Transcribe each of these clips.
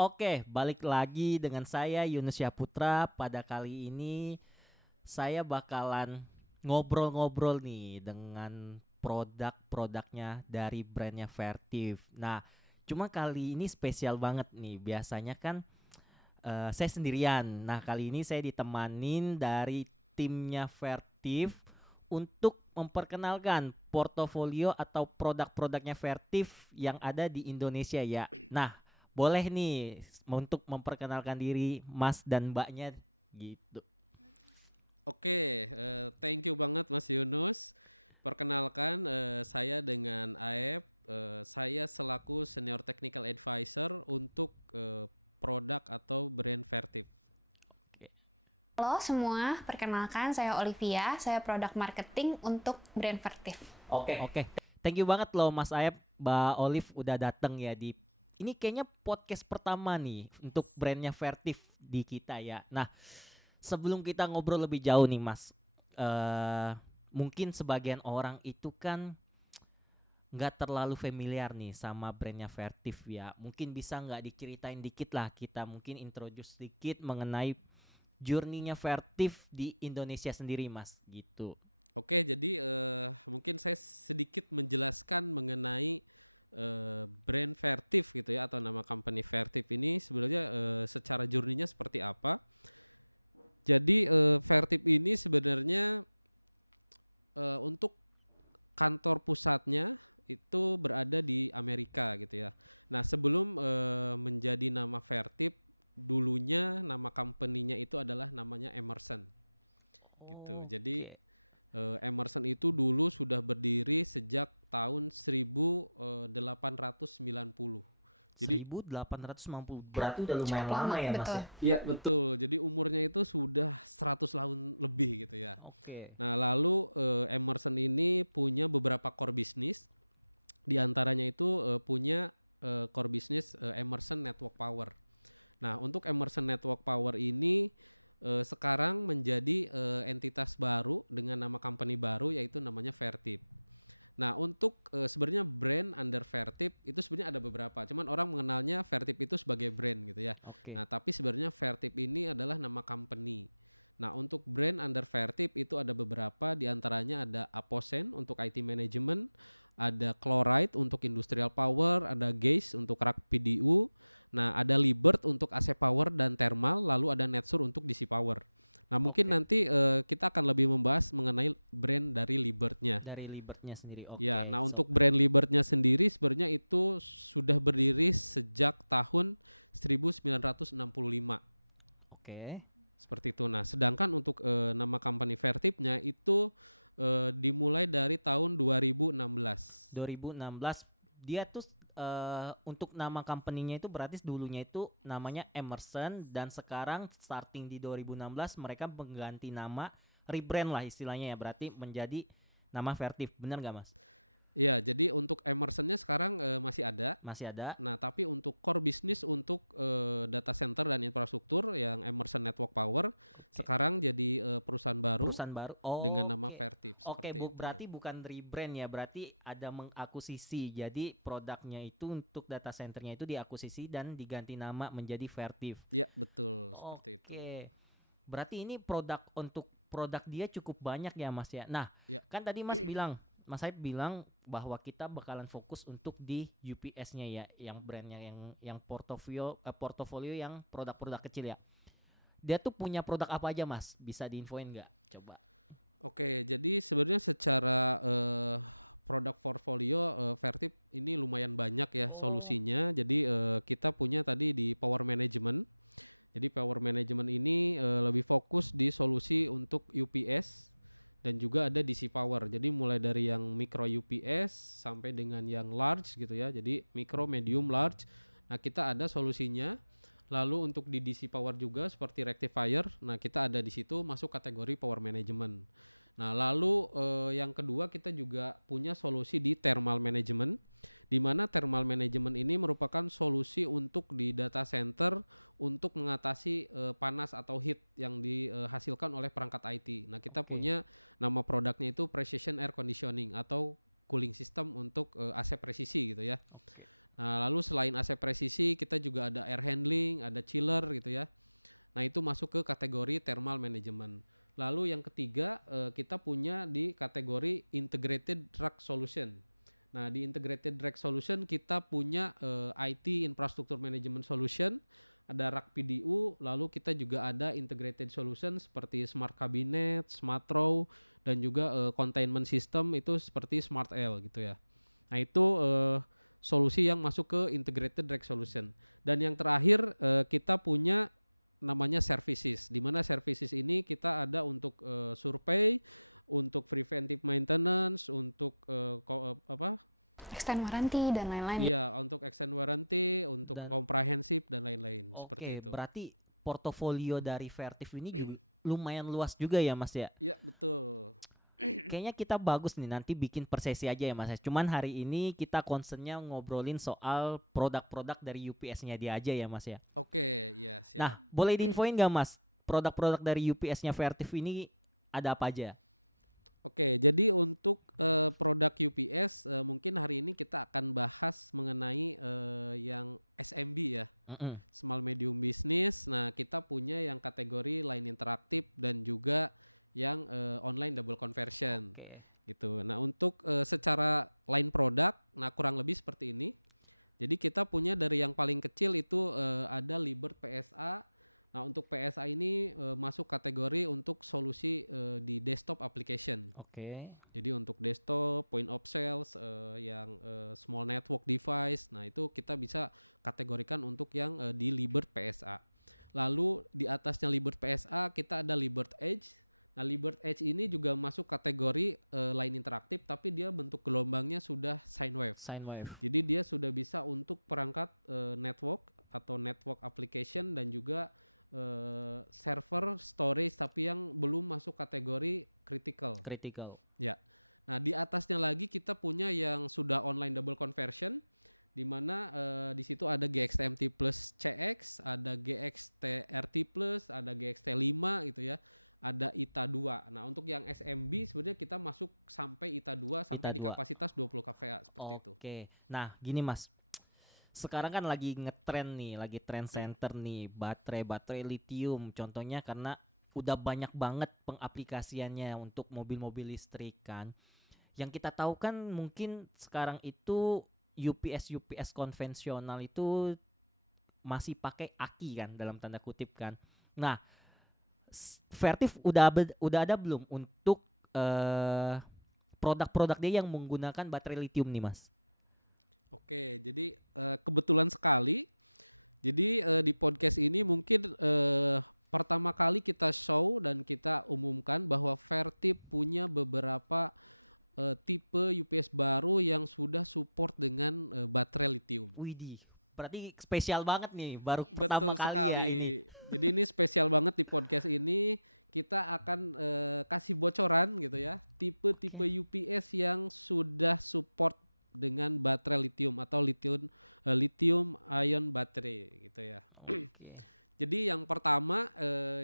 Oke, balik lagi dengan saya Yunus Syaputra. Pada kali ini saya bakalan ngobrol-ngobrol nih dengan produk-produknya dari brandnya Vertiv. Nah, cuma kali ini spesial banget nih. Biasanya kan saya sendirian. Nah, kali ini saya ditemanin dari timnya Vertiv untuk memperkenalkan portofolio atau produk-produknya Vertiv yang ada di Indonesia ya. Nah, boleh nih untuk memperkenalkan diri Mas dan Mbaknya gitu. Oke, thank you banget Mas Yunus. Perkenalkan, saya dengan Aep. Saya selaku Senior Technical Advisor untuk produk atau brand Vertiv. Halo semua, perkenalkan saya Olivia, saya product marketing untuk brand Vertiv. Oke. Thank you banget loh Mas Aep, Mbak Olive udah datang ya di ini kayaknya podcast pertama nih untuk brandnya Vertiv di kita ya. Nah, sebelum kita ngobrol lebih jauh nih Mas, mungkin sebagian orang itu kan nggak terlalu familiar nih sama brandnya Vertiv ya. Mungkin bisa nggak diceritain dikit lah, kita mungkin introduce sedikit mengenai journey-nya Vertiv di Indonesia sendiri Mas gitu. Oke, jadi mungkin saya sedikit menjelaskan mengenai brand Vertiv gitu ya, atau nama company Vertiv ini sebenarnya secara journey-nya seperti apa. Jadi Vertiv ini sebenarnya untuk kantor pusatnya itu berada di Amerika gitu ya. Nah, sebelum menjadi nama Vertiv, dulunya nama company-nya itu adalah namanya Emerson gitu. Jadi Oke. Emerson itu dulu sudah berdiri sejak tahun 1890. Jadi 1890 berarti udah lumayan Cukup lama lama, ya Mas betul. ya. iya betul. Jadi umurnya itu sudah 100 tahun lebih gitu ya. Oke. Nah, lalu Emerson ini punya beberapa core bisnis. Di antaranya itu punya core bisnis Emerson Network Power. Nah, untuk Emerson Network Power ini sekarang menjadi entitas baru dengan nama company baru, yaitu namanya Vertiv. Nah, untuk sebenarnya brand under Vertiv itu sebenarnya ada beberapa. Cuman orang mengenalnya Vertiv itu sebagai brand gitu ya. Oke. Nah, tapi sebenarnya Vertiv ini adalah nama company. Nah, untuk brand under Vertiv itu ada beberapa, di antaranya ada Aposen untuk IT management, ada Chloride untuk industrial power, ada Gaze untuk rak PDU. Nah, ada Libert untuk AC power dan thermal, lalu ada Netsur untuk DC power. Nah, mungkin nanti kita akan lebih membahas mengenai brand dari Libertnya. Dari Libertnya sendiri. Ya, Oke. nah So, untuk brand Libertnya sendiri sebenarnya itu sudah berdiri sejak tahun 1965. oke. Seperti itu. Nah, sedangkan untuk nama company Vertivnya itu dimulai dari tahun 2016. 2016 dia tuh untuk nama company-nya itu berarti dulunya itu namanya Emerson dan sekarang starting di 2016 mereka mengganti nama, rebrand lah istilahnya ya, berarti menjadi nama Vertiv. Benar nggak Mas? Iya, jadi untuk Emersonnya sekarang masih ada. Masih ada Nah, tapi untuk core bisnis untuk data center dan infrastruktur yang Emerson Network Power sekarang jadi perusahaan baru perusahaan baru. dengan nama Oke. Vertiv Oke, seperti itu. berarti bukan rebrand ya, berarti ada mengakuisisi. Jadi produknya itu untuk data centernya itu diakuisisi dan diganti nama menjadi Vertiv. Iya, betul seperti itu. Oke. Berarti ini produk dia cukup banyak ya Mas ya. Nah, Ya, kan tadi Mas Said bilang bahwa kita bakalan fokus untuk di UPS-nya ya, yang brandnya yang portofolio yang produk-produk kecil ya. Dia tuh punya produk apa aja Mas? Bisa diinfoin nggak? Coba. oke. Jadi sebenarnya secara produk portfolio Vertiv ini lumayan banyak ya Oh, solusinya. Jadi kita punya tadi di power management. Jadi power management ini lebih fokus di solusi untuk UPS dan juga ada DC power. Jadi mulai dari yang micro UPS sampai dengan yang large gitu ya. Jadi micro, medium, large. Nah, kita ada solusinya. Lalu untuk di DC power juga seperti rectifier. Nah, kita ada di situ masuk kategori power management. Nah, lalu yang kedua kita juga punya solusi di thermal management, di mana thermal management ini merupakan solusi untuk di data center untuk mengatasi panas atau heat yang dihasilkan oleh perangkat IT. Nah, kita oke. punya nama produknya itu precision air conditioning atau cooling system untuk AC presisi gitu ya. Oke. Nah, lalu selain AC presisi kita juga ada air handling, ada chiller gitu ya. Nah, itu masuk ke kategori thermal management. Lalu yang ketiga kita punya di kategori integrated rack solution. Nah, di integrated rack solution kita punya IT infrastructure management solution, ada rack PDU, lalu kita juga ada integrated solution seperti smart cabinet, smart row, dan juga containment system itu seperti smart L gitu ya. Nah, itu solusi yang masuk ke integrated rack solution. Dan yang terakhir kita punya namanya services, di mana services ini kita ada untuk survei, untuk preventive maintenance, untuk Extend warranty dan lain-lain. iya, untuk extend warranty, untuk komprehensif dan lain-lain seperti itu. Berarti portofolio dari Vertiv ini juga lumayan luas juga ya Mas ya? Iya, betul. Kayaknya kita bagus nih nanti bikin per sesi aja ya Mas. Cuman hari ini kita concernnya ngobrolin soal produk-produk dari UPS-nya dia aja ya Mas ya. Oke, iya siap. Nah, boleh diinfoin nggak Mas? Produk-produk dari UPS-nya Vertiv ini ada apa aja? Oke, jadi untuk produk UPS mungkin hari ini kita akan bahas mengenai yang SMB ya, Small Medium Business. Nah, kita punya yang kategori line interaktif dan juga yang online double conversion, gitu. Nah, untuk secara line produk, nah kurang lebih seperti ini. Jadi kita punya dari yang paling kecil itu ada Libert PSA. Nah, untuk PSA ini masuk kategori untuk solusi di desktop application. Jadi untuk desktop, point of sales, yang small network device, nah itu kita bisa kategorikan untuk yang di Libert PSA. Lalu di atasnya Libert PSA kita ada Libert Edge. Nah, Libert Edge ini juga masuk kategori line interaktif, tapi dia bentuk gelombangnya sudah sine wave. Jadi dia sudah bisa untuk perangkat network atau network application dan juga server storage, tapi yang belum masuk kategori critical. Ya. Nah, di atasnya lagi kita punya yang sudah online double conversion, di mana di situ ada GXT-MT Plus CX, ada GXT-RT Plus, ada GXT5 gitu ya. Ada ITA 2. Nah, untuk yang SMB sebenarnya kita masuk sampai ITA 2 sampai di kapasitas 20 kVA seperti itu. Nah, gini Mas. Sekarang kan lagi ngetren nih, lagi trend center nih, baterai lithium contohnya, karena udah banyak banget pengaplikasiannya untuk mobil-mobil listrik kan. Yang kita tahu kan mungkin sekarang itu UPS konvensional itu masih pakai aki kan, dalam tanda kutip kan. Nah, Vertiv udah ada belum untuk produk-produk dia yang menggunakan baterai lithium nih Mas? Oke, jadi kebetulan sekali. Jadi di podcast ini mungkin pertama kali kita show dan kita umumkan bahwa Vertiv punya beberapa tipe UPS baru yang sudah support dengan baterai lithium. Widih, berarti spesial banget nih, baru pertama kali ya ini. Jadi ini spesial banget di podcast ini. Kita akan kasih bocoran gitu ya, tipe-tipe UPS yang sudah support dengan baterai lithium atau lithium ion battery gitu ya. Jadi yang pertama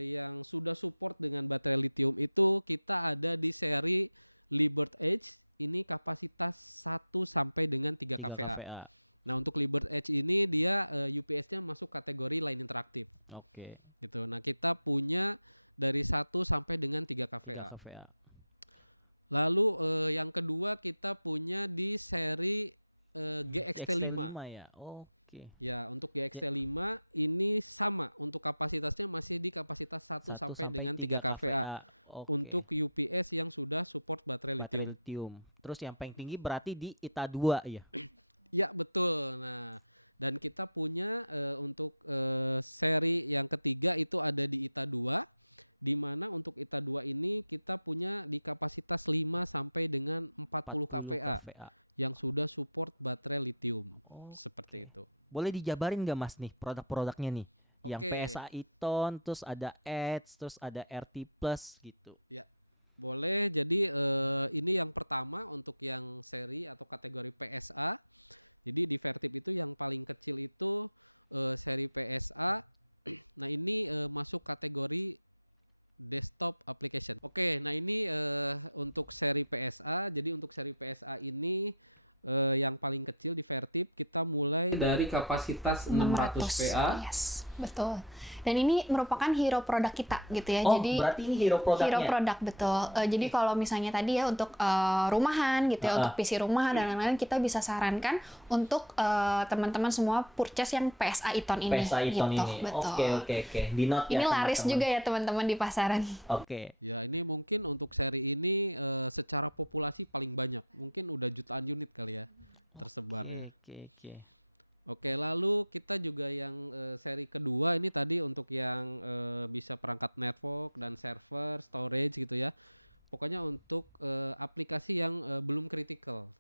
yang sudah support dengan baterai lithium itu kita ada di seri Libert Edge. Ini kapasitas 1 sampai dengan 3 kVA. Nah, untuk Libert Edge ini dia UPS-nya masuk kategori line interaktif. Gitu. Nah, kita punya dari 1 sampai dengan 3 kVA. Lalu yang kedua kita punya di seri GXT5. Ya. Ya, untuk GXT5 ini sama, untuk kapasitasnya masih di kapasitas 1 sampai dengan 3 kVA. Untuk UPS yang sudah support baterai lithium. Terus yang paling tinggi berarti di ITA 2 ya. Ya, betul. Nah, dan kita punya untuk seri yang ketiga itu ada di ITA 2, di mana untuk ITA 2 ini kita punya di kapasitas 5 sampai dengan 40 kVA yang sudah support baterai lithium. Seperti itu. Boleh dijabarin nggak Mas nih produk-produknya nih? Yang PSA Iton, terus ada Edge, terus ada RT Plus gitu. Ya, boleh. Jadi ini yang pertama untuk yang seri atau kategori PSA. Jadi di Vertiv itu yang paling kecil itu seri PSA. Nah, ini masuk kategori desktop application. Oke, nah ini untuk seri PSA. Jadi untuk seri PSA ini yang paling kecil di Vertip kita mulai dari kapasitas 600 PA. Yes, betul. Dan ini merupakan hero produk kita gitu ya. Oh, Jadi berarti ini hero produknya. hero produk, betul. Jadi kalau misalnya tadi ya untuk rumahan gitu ya, untuk PC rumahan dan lain-lain, kita bisa sarankan untuk teman-teman semua purchase yang PSA Iton ini. PSA Iton gitu. ini. Betul. Oke. Di note ya, Ini laris teman-teman. juga ya teman-teman di pasaran. Oke. Ya, ini mungkin untuk seri ini secara populasi paling banyak. Mungkin udah jutaan unit kali ya tersebar ya. Oke. Oke, lalu kita juga yang seri kedua ini tadi untuk yang bisa perangkat network dan server, storage gitu ya. Pokoknya untuk aplikasi yang belum critical.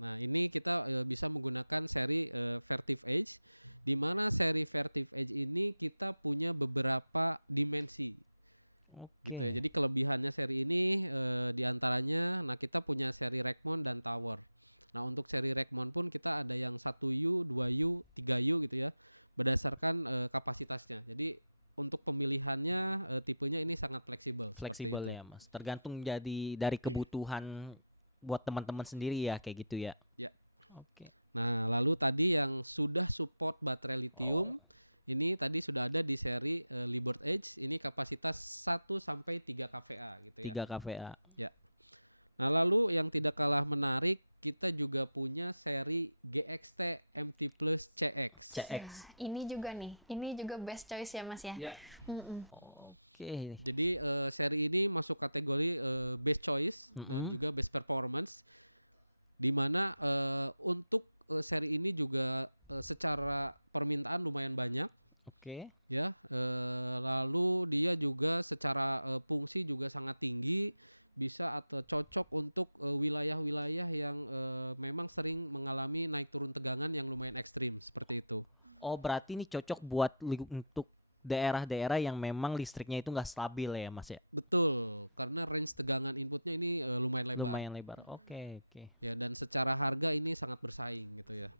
Nah, ini kita bisa menggunakan seri Vertiv Edge, di mana seri Vertiv Edge ini kita punya beberapa dimensi. Oke. Gitu ya. Jadi kelebihannya seri ini diantaranya, nah kita punya seri Rackmount dan Tower. Nah untuk seri Rackmount pun kita ada yang 1U, 2U, 3U gitu ya, berdasarkan kapasitasnya. Jadi untuk pemilihannya tipenya ini sangat fleksibel. Fleksibel ya Mas. Tergantung jadi dari kebutuhan buat teman-teman sendiri ya kayak gitu ya. Ya. Oke. Nah lalu tadi yang sudah support baterai lithium, ini tadi sudah ada di seri Liberty Edge, ini kapasitas 1 sampai 3 kVA gitu ya. 3 kVA. Ya. Nah lalu yang tidak kalah menarik, kita juga punya seri GXT MT Plus CX. CX. Nah, ini juga nih, ini juga best choice ya Mas ya. Ya. Oke. Jadi seri ini masuk kategori best choice dan juga best performance, di mana untuk seri ini juga secara permintaan lumayan banyak. Oke. Ya, lalu dia juga secara fungsi juga sangat tinggi, bisa atau cocok untuk wilayah-wilayah yang memang sering mengalami naik turun tegangan yang lumayan ekstrim seperti itu. Oh berarti ini cocok buat untuk daerah-daerah yang memang listriknya itu nggak stabil ya Mas ya. Betul, karena range tegangan inputnya ini lumayan lebar. Lumayan lebar. Oke. Ya, dan secara harga ini sangat bersaing gitu ya.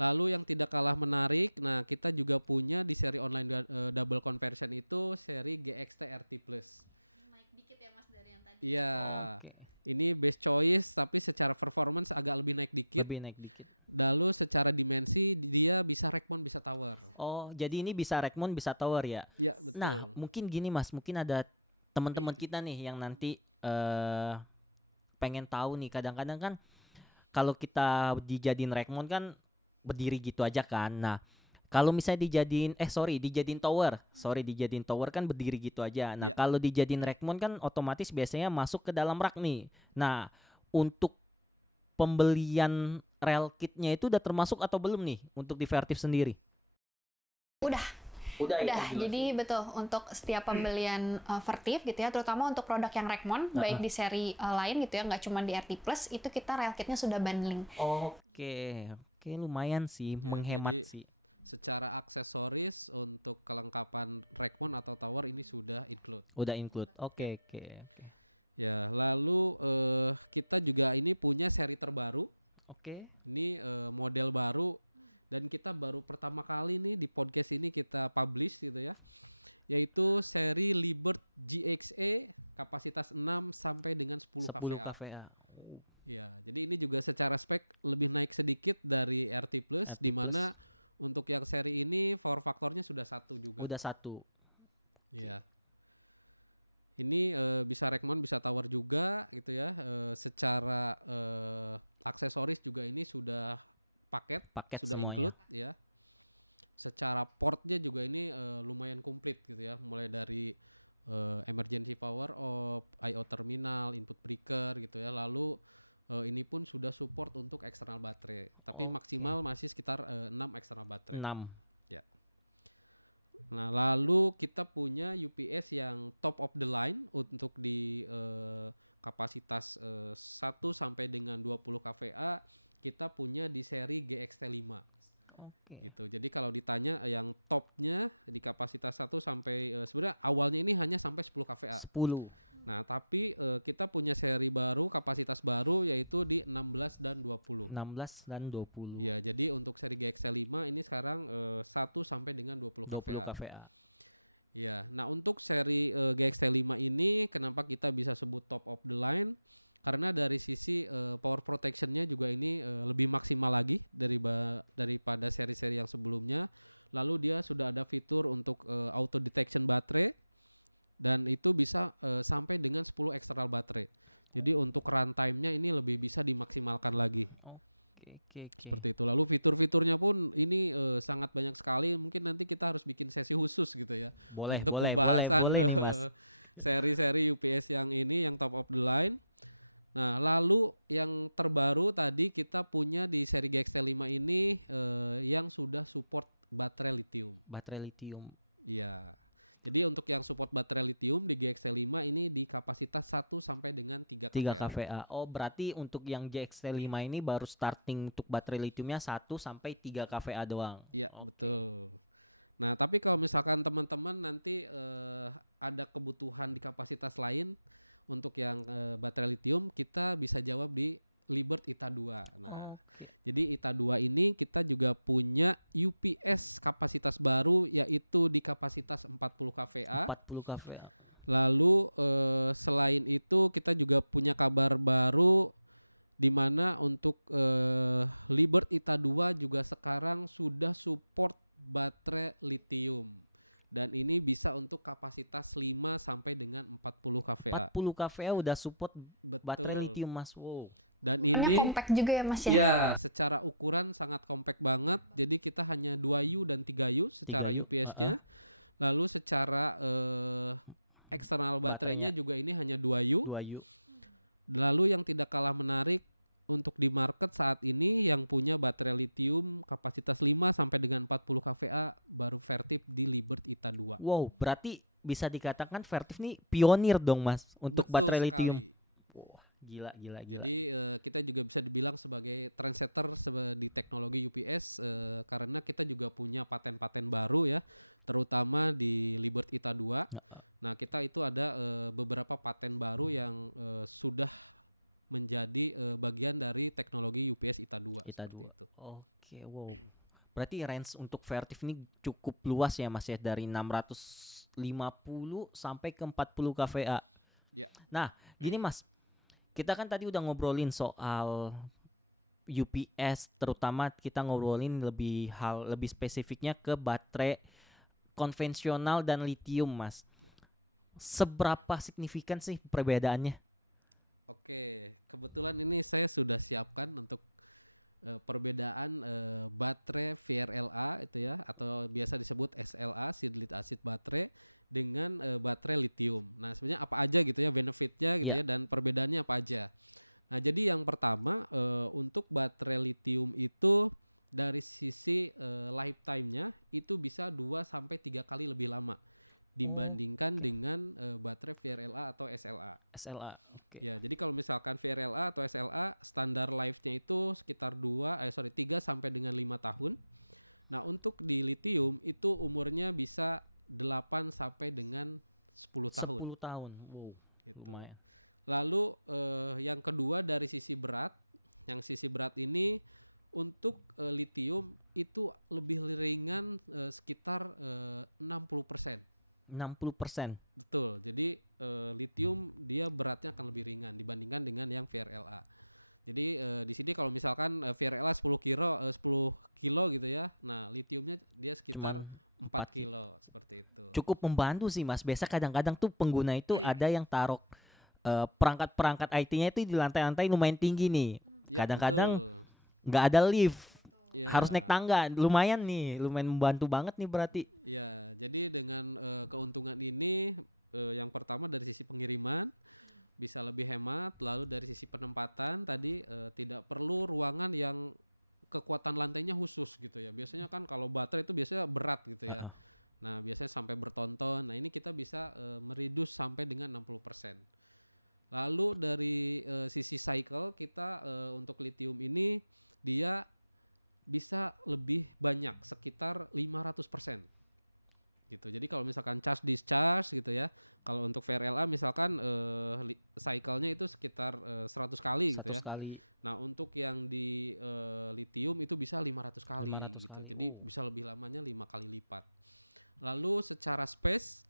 Lalu yang tidak kalah menarik, nah kita juga punya di seri online double conversion itu seri GXT RT Plus. Naik dikit ya Mas dari yang tadi. Iya. Oke. Ini best choice tapi secara performance agak lebih naik dikit. Lebih naik dikit. Lalu secara dimensi dia bisa Rackmount bisa tower. Oh jadi ini bisa Rackmount bisa tower ya. Iya betul. Nah mungkin gini Mas, mungkin ada teman-teman kita nih yang nanti pengen tahu nih, kadang-kadang kan kalau kita dijadiin Rackmount kan berdiri gitu aja kan. Nah kalau misalnya dijadiin dijadiin tower kan berdiri gitu aja. Nah kalau dijadiin Rackmount kan otomatis biasanya masuk ke dalam rak nih. Nah untuk pembelian rel kitnya itu udah termasuk atau belum nih untuk di Vertiv sendiri? Udah, ya, jadi betul untuk setiap pembelian Vertiv gitu ya, terutama untuk produk yang Rackmount, baik di seri lain gitu ya, nggak cuma di RT Plus, itu kita rel kitnya sudah bundling. Oke, lumayan sih, Ya, menghemat jadi sih. secara aksesoris untuk kelengkapan Rackmount atau tower ini sudah include. Udah include. Oke. Ya, lalu kita juga ini punya seri terbaru. Oke. Ini model baru dan kita baru pertama kali nih di podcast ini kita publish gitu ya. Yaitu seri Liberty GXE kapasitas 6 sampai dengan 10 kVA. Ya, jadi ini juga secara spek lebih naik sedikit dari RT Plus, di mana untuk yang seri ini power faktornya sudah 1 juga. Udah 1. Iya. Ini bisa Rackmount bisa tower juga gitu ya. Secara aksesoris juga ini sudah paket sudah semuanya. include ya. Secara portnya juga ini lumayan komplit gitu ya. Mulai dari emergency power off, I/O terminal, input breaker gitu ya. Lalu ini pun sudah support untuk eksternal baterai. Tapi maksimal masih sekitar 6 eksternal baterai. 6. Ya. Nah, lalu kita punya UPS yang top of the line untuk di kapasitas 1 sampai dengan 20 kVA, kita punya di seri GXT5. Oke. Gitu. Jadi kalau ditanya yang topnya di kapasitas 1 sampai sebenarnya awalnya ini hanya sampai 10 kVA. 10. Nah, tapi kita punya seri baru, kapasitas baru yaitu di 16 dan 20. 16 dan 20. Ya, jadi untuk seri GXT5 ini sekarang 1 sampai dengan 20 kVA. Ya, nah untuk seri GXT5 ini kenapa kita bisa sebut top of the line? karena dari sisi power protectionnya juga ini lebih maksimal lagi daripada seri-seri yang sebelumnya. Lalu dia sudah ada fitur untuk auto detection baterai dan itu bisa sampai dengan 10 eksternal baterai. Jadi untuk runtime-nya ini lebih bisa dimaksimalkan lagi. Oke. Seperti itu. Lalu fitur-fiturnya pun ini sangat banyak sekali. Mungkin nanti kita harus bikin sesi khusus gitu ya. Boleh untuk boleh pembahasan nih Mas. seri-seri UPS yang ini yang top of the line. Nah, lalu yang terbaru tadi kita punya di seri GXT5 ini yang sudah support baterai lithium. Baterai lithium. Iya. Jadi untuk yang support baterai lithium di GXT5 ini di kapasitas 1 sampai dengan 3 kVA. 3 kVA. Oh, berarti untuk yang GXT5 ini baru starting untuk baterai lithiumnya 1 sampai 3 kVA doang. Iya, betul. Nah, tapi kalau misalkan teman-teman nanti ada kebutuhan di kapasitas lain untuk yang baterai lithium, kita bisa jawab di Liebherr ITA 2. Nah, jadi ITA 2 ini kita juga punya UPS kapasitas baru yaitu di kapasitas 40 kVA. 40 kVA. Lalu selain itu kita juga punya kabar baru di mana untuk Liebherr ITA 2 juga sekarang sudah support baterai lithium. Dan ini bisa untuk kapasitas 5 sampai dengan 40 kVA. 40 kVA udah support Betul. baterai lithium, Mas. Wow. Dan Ukurannya ini compact juga ya Mas ya? ya secara ukuran sangat compact banget. Jadi kita hanya 2U dan 3U secara 3U, UPS-nya. Lalu secara eksternal baterainya juga ini hanya 2U. 2U. Lalu yang tidak kalah menarik untuk di market saat ini yang punya baterai lithium kapasitas 5 sampai dengan 40 kVA baru Vertiv di Liebherr ITA 2. Wow, berarti bisa dikatakan Vertiv nih pionir dong, Mas, untuk Betul baterai sekali. lithium. Wah, gila. Jadi kita juga bisa dibilang sebagai trendsetter di teknologi UPS karena kita juga punya paten-paten baru ya, terutama di Liebherr ITA 2. Nah, kita itu ada beberapa paten baru yang sudah menjadi bagian dari teknologi UPS ITA 2 ITA seperti 2. itu. Oke, wow. Berarti range untuk Vertiv ini cukup luas ya, Mas ya, dari 650 sampai ke 40 kVA. Ya. Nah, gini Mas. Kita kan tadi udah ngobrolin soal UPS, terutama kita ngobrolin lebih spesifiknya ke baterai konvensional dan lithium, Mas. Seberapa signifikan sih perbedaannya? Oke, kebetulan ini saya sudah siapkan untuk perbedaan baterai VRLA itu ya, atau biasa disebut SLA, seed lead acid baterai, dengan baterai lithium. Nah, sebenarnya apa aja gitu ya benefitnya gitu ya, dan perbedaannya apa aja. Nah, jadi yang pertama untuk baterai lithium itu dari sisi lifetime-nya itu bisa 2 sampai 3 kali lebih lama dibandingkan dengan baterai VRLA atau SLA. SLA. Okay. Ya, jadi kalau misalkan VRLA atau SLA standar life-nya itu sekitar 3 sampai dengan 5 tahun. Nah, untuk di lithium itu umurnya bisa 8 sampai dengan 10 tahun. 10 tahun. Wow. Gitu. Lumayan. Lalu yang kedua dari sisi berat. Yang sisi berat ini untuk lithium itu lebih ringan sekitar 60%. 60%. Betul. Jadi lithium dia beratnya akan lebih ringan dibandingkan dengan yang VRLA. Jadi di sini kalau misalkan VRLA 10 kilo gitu ya. Nah, lithiumnya dia sekitar 4 kilo seperti itu. Cukup membantu sih, Mas. Biasa kadang-kadang tuh pengguna itu ada yang taruh perangkat-perangkat IT-nya itu di lantai-lantai lumayan tinggi nih. Ya, kadang-kadang nggak ada lift. Ya. Harus naik tangga, lumayan membantu banget nih berarti. Ya, jadi dengan keuntungan ini yang pertama dari sisi pengiriman bisa lebih hemat, lalu dari sisi penempatan tadi tidak perlu ruangan yang kekuatan lantainya khusus gitu ya. Biasanya kan kalau baterai itu biasanya berat gitu ya. Nah, biasanya sampai bertonton. Nah, ini kita bisa mereduce sampai dengan 60%. Lalu dari sisi cycle kita untuk lithium ini dia bisa lebih banyak sekitar 500% gitu. Jadi kalau misalkan charge discharge gitu ya, kalau untuk VRLA misalkan cycle-nya itu sekitar 100 kali gitu ya. Kali. Nah, untuk yang di lithium itu bisa 500 kali 500 gitu. kali. Jadi bisa lebih lamanya 5 kali lipat. Lalu secara space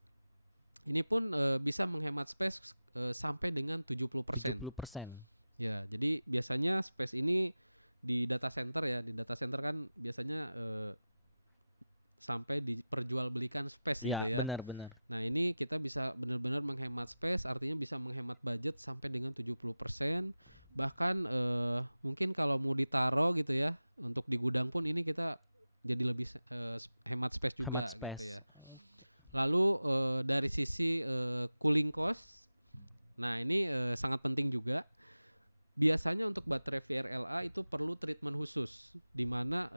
ini pun bisa menghemat space sampai dengan 70%. 70%. Ya, jadi biasanya space ini di data center ya, di data center kan biasanya sampai diperjualbelikan space Ya, gitu ya. benar-benar. Nah, ini kita bisa benar-benar menghemat space, artinya bisa menghemat budget sampai dengan 70%. Bahkan mungkin kalau mau ditaro gitu ya, untuk di gudang pun ini kita jadi lebih hemat space juga Hemat space. gitu ya. Lalu dari sisi cooling cost, nah ini sangat penting juga. Biasanya untuk baterai VRLA itu perlu treatment khusus, di mana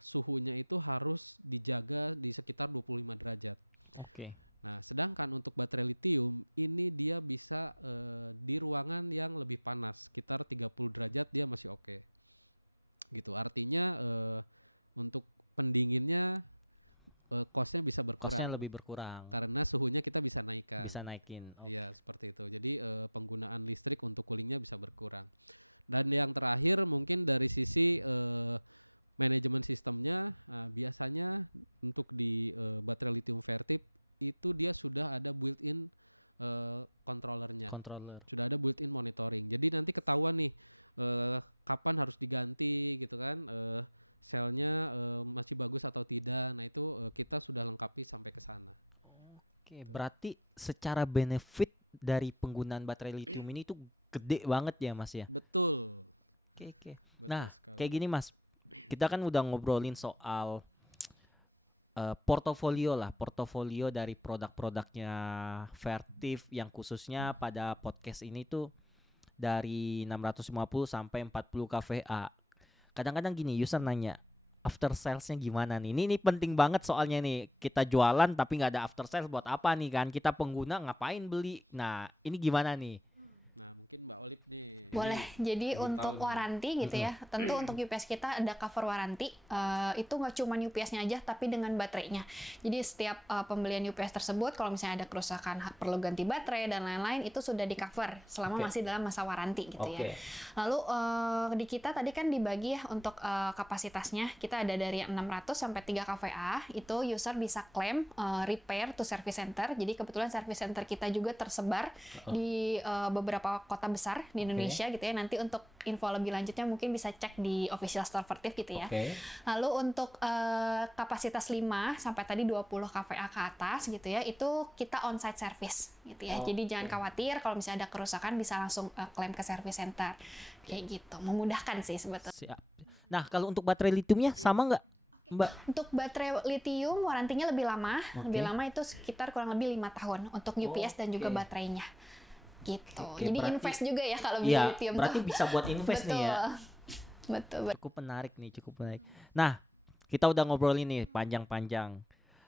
suhunya itu harus dijaga di sekitar 25 derajat. Oke. Nah, sedangkan untuk baterai lithium ini dia bisa di ruangan yang lebih panas, sekitar 30 derajat dia masih oke. Gitu. Artinya untuk pendinginnya cost-nya bisa berkurang. Cost-nya lebih berkurang. Karena suhunya kita bisa naikkan. Bisa naikin. Iya, seperti itu. Jadi penggunaan listrik untuk coolingnya bisa berkurang. Dan yang terakhir mungkin dari sisi manajemen sistemnya, biasanya untuk di baterai lithium Vertip itu dia sudah ada built-in controllernya. Sudah ada built-in monitoring. Jadi nanti ketahuan nih kapan harus diganti gitu kan. Selnya masih bagus atau tidak. Nah, itu kita sudah lengkapi sampai ke sana. Oke, berarti secara benefit dari penggunaan baterai lithium ini tuh gede banget ya, Mas ya? Betul. Oke. Betul Nah, sekali. kayak gini, Mas. Kita kan udah ngobrolin soal portofolio dari produk-produknya Vertiv yang khususnya pada podcast ini tuh dari 650 sampai 40 kVA. Kadang-kadang gini, user nanya, after salesnya gimana nih? Ini penting banget soalnya nih. Kita jualan tapi nggak ada after sales buat apa nih kan? Kita pengguna ngapain beli? Nah, ini gimana nih? Nah, mungkin Mbak Olive nih. Boleh. Jadi lebih untuk tahu nih. waranti gitu ya, tentu untuk UPS kita ada cover waranti. Itu nggak cuma UPS-nya aja, tapi dengan baterainya. Jadi setiap pembelian UPS tersebut, kalau misalnya ada kerusakan, perlu ganti baterai dan lain-lain, itu sudah di cover selama masih dalam masa waranti gitu ya. Lalu di kita tadi kan dibagi ya untuk kapasitasnya. Kita ada dari 600 sampai 3 kVA. Itu user bisa klaim repair to service center. Jadi kebetulan service center kita juga tersebar di beberapa kota besar di Indonesia gitu ya. Nanti untuk info lebih lanjutnya mungkin bisa cek di official store Vertiv gitu ya. Lalu untuk kapasitas 5 sampai tadi 20 kVA ke atas gitu ya, itu kita on-site service gitu ya. Jadi jangan khawatir kalau misalnya ada kerusakan bisa langsung klaim ke service center. Kayak gitu. Memudahkan sih sebetulnya. Siap. Nah, kalau untuk baterai lithiumnya sama nggak, Mbak? Untuk baterai lithium warantinya lebih lama. Lebih lama itu sekitar kurang lebih 5 tahun untuk UPS dan juga baterainya. Gitu. Jadi berarti, invest juga ya kalau beli iya, lithium. berarti bisa buat invest nih ya. Betul. Cukup menarik. Nah, kita udah ngobrolin nih panjang-panjang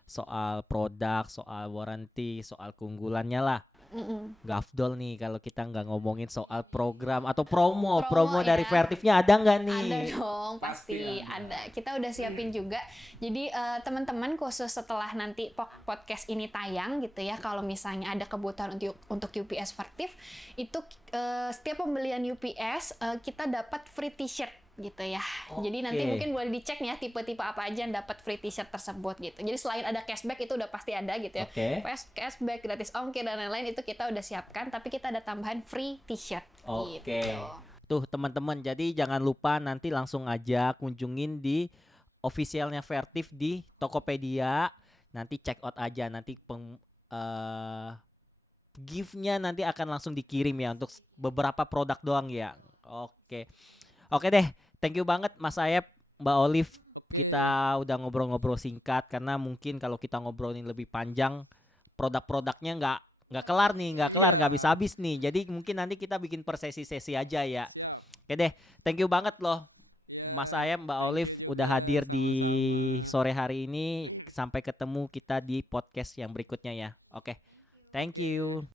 soal produk, soal warranty, soal keunggulannya lah. Gak afdol nih kalau kita nggak ngomongin soal program atau promo dari ya. Vertivnya ada nggak nih? Ada dong, pasti ada. Kita udah siapin juga. Jadi teman-teman khusus setelah nanti podcast ini tayang gitu ya, kalau misalnya ada kebutuhan untuk UPS Vertiv, itu setiap pembelian UPS kita dapat free t-shirt gitu ya. Jadi nanti mungkin boleh dicek nih ya tipe-tipe apa aja yang dapat free t-shirt tersebut gitu. Jadi selain ada cashback itu udah pasti ada gitu ya. Cashback, gratis ongkir dan lain-lain itu kita udah siapkan, tapi kita ada tambahan free t-shirt gitu. Tuh teman-teman, jadi jangan lupa nanti langsung aja kunjungin di officialnya Vertiv di Tokopedia. Nanti check out aja, nanti gift-nya nanti akan langsung dikirim ya untuk beberapa produk doang ya. Oke deh. Thank you banget Mas Ayep, Mbak Olive. Kita udah ngobrol-ngobrol singkat karena mungkin kalau kita ngobrolin lebih panjang produk-produknya nggak kelar nih, nggak bisa habis nih. Jadi mungkin nanti kita bikin per sesi aja ya. Siap. Oke deh, thank you banget loh. Mas Ayep, Mbak Olive udah hadir di sore hari ini. Sampai ketemu kita di podcast yang berikutnya ya. Oke. Thank you.